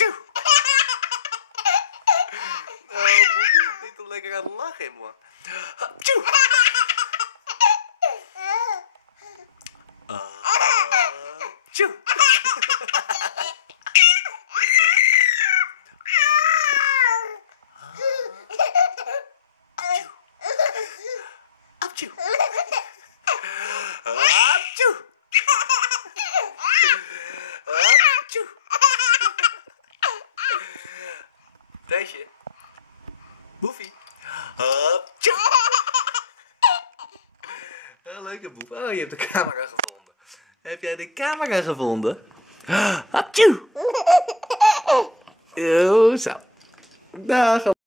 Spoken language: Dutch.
Aptjoe! Nou, Boefie, niet om lekker aan het lachen, man. Aptjoe! Aptjoe! Aptjoe! Aptjoe! Aptjoe! Thijsje. Boefie. Aptjoe! Leuke boef. Oh, je hebt de camera gevonden. Heb jij de camera gevonden? Aptjoe! Oh, zo. Dag.